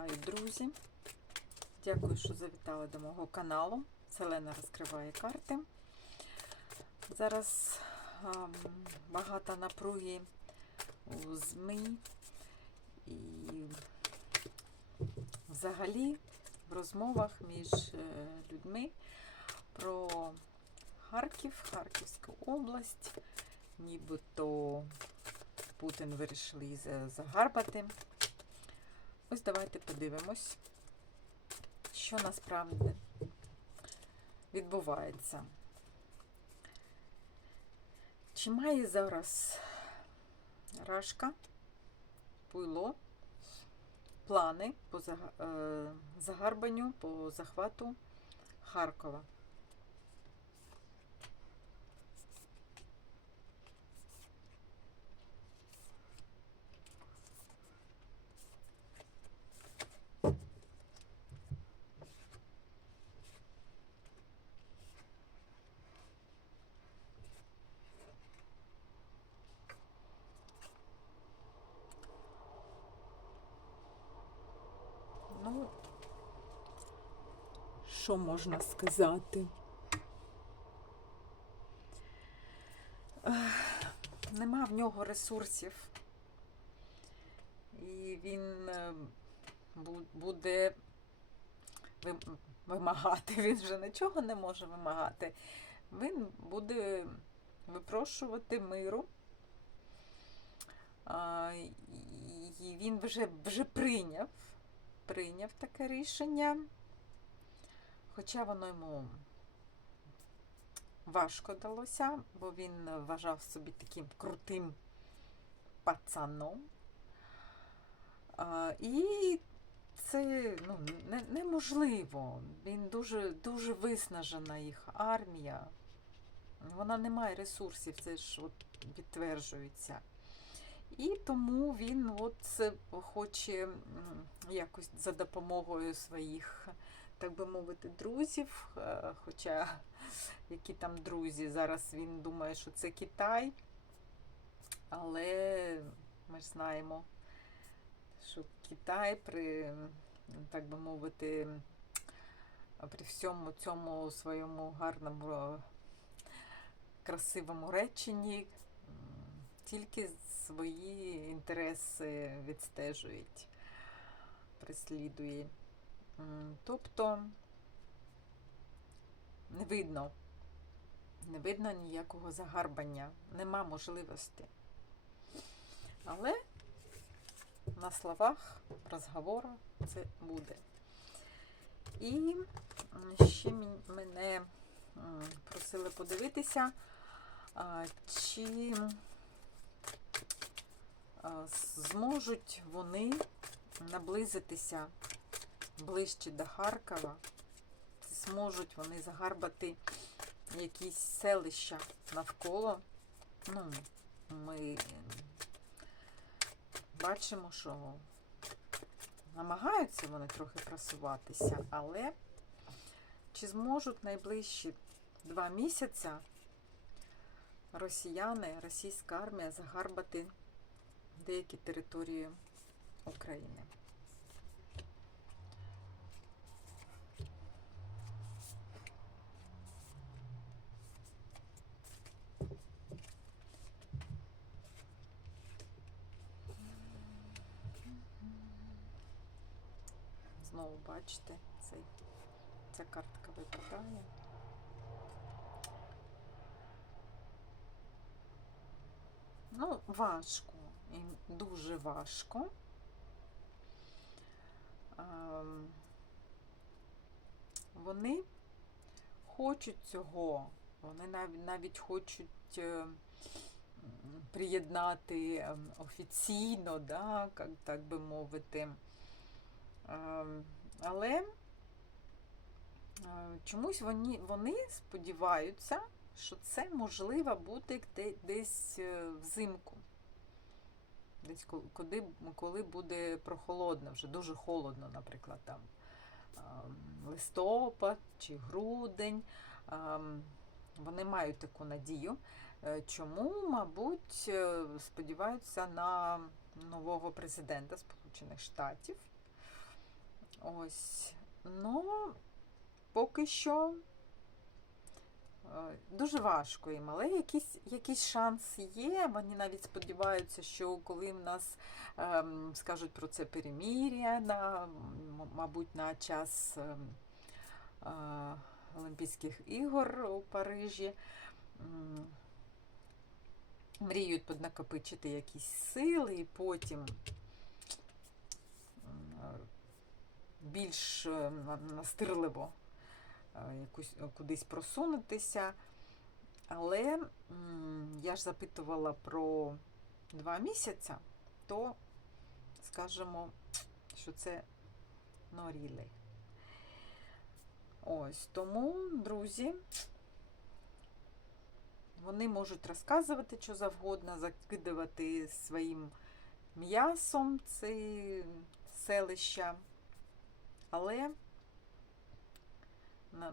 Вітаю, друзі! Дякую, що завітали до мого каналу. Селена розкриває карти. Зараз ем, багато напруги у ЗМІ і взагалі в розмовах між е, людьми про Харків, Харківську область, нібито Путін вирішив її загарбати. Ось давайте подивимось, що насправді відбувається. Чи має зараз Рашка, Пуйло плани по е, загарбанню, по захвату Харкова? Ну, що можна сказати? Нема в нього ресурсів. І він е, буде вимагати. Він вже нічого не може вимагати. Він буде випрошувати миру. І він вже, вже прийняв прийняв таке рішення, хоча воно йому важко далося, бо він вважав собі таким крутим пацаном. І це ну, не, неможливо. Він дуже, дуже виснажена їх армія. Вона не має ресурсів, це ж от підтверджується. І тому він от хоче якось за допомогою своїх, так би мовити, друзів. е, Хоча які там друзі, зараз він думає, що це Китай. Але ми ж знаємо, що Китай при, так би мовити, при всьому цьому своєму гарному, красивому реченні тільки свої інтереси відстежують, преслідує. Тобто не видно, не видно ніякого загарбання, нема можливості. Але на словах, в розговорах це буде. І ще мене просили подивитися, чи зможуть вони наблизитися ближче до Харкова, зможуть вони загарбати якісь селища навколо. Ну, ми бачимо, що намагаються вони трохи просуватися, але чи зможуть найближчі два місяці росіяни, російська армія загарбати деякі території України? Знову бачите, цей, ця картка випадає. Ну, важко, і дуже важко. Ем, Вони хочуть цього, вони навіть, хочуть е, приєднати ем, офіційно, да, так би мовити. Ем, Але е, чомусь вони, вони сподіваються, що це можливо буде десь е, взимку. Десь ко- коли, буде прохолодно, вже дуже холодно, наприклад, там листопад чи грудень. Вони мають таку надію. Е, Чому, мабуть, е, сподіваються на нового президента Сполучених Штатів. Ось. Ну, поки що дуже важко їм, але якийсь, якийсь шанс є. Вони навіть сподіваються, що коли в нас ем, скажуть про це перемір'я, на, мабуть, на час ем, е, Олімпійських ігор у Парижі. м, Мріють поднакопичити якісь сили і потім е, більш е, настирливо е, якусь, е, кудись просунутися. Але я ж запитувала про два місяці, то скажемо, що це норілі. Ось тому, друзі, вони можуть розказувати що завгодно, закидувати своїм м'ясом ці селища, але ну,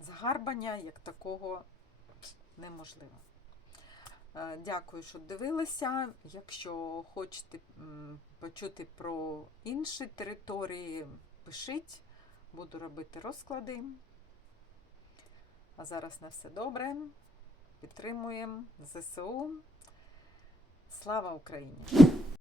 загарбання як такого неможливо. Е, Дякую, що дивилися. Якщо хочете почути про інші території, пишіть, буду робити розклади. А зараз на все добре. Підтримуємо ЗСУ. Слава Україні!